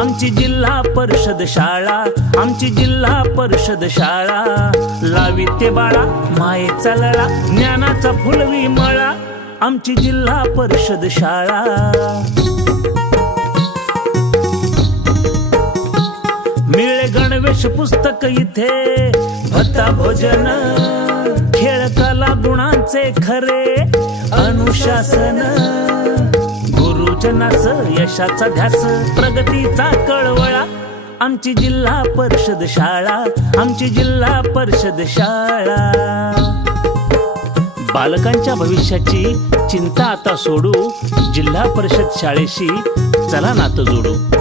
आमची जिल्हा परिषद शाळा आमची जिल्हा परिषद शाळा. लावी ते बाळा मायेचा लळा ज्ञानाचा फुलवी मळा आमची जिल्हा परिषद शाळा. मिळे गणवेश पुस्तक इथे भत्ता भोजन खेळ कला गुणांचे खरे अनुशासन. गुरुजनास यशाचा ध्यास प्रगतीचा कळवळा. आमची जिल्हा परिषद शाळा आमची जिल्हा परिषद शाळा. बालकांच्या भविष्याची चिंता आता सोडू. जिल्हा परिषद शाळेशी चला नातं जोडू.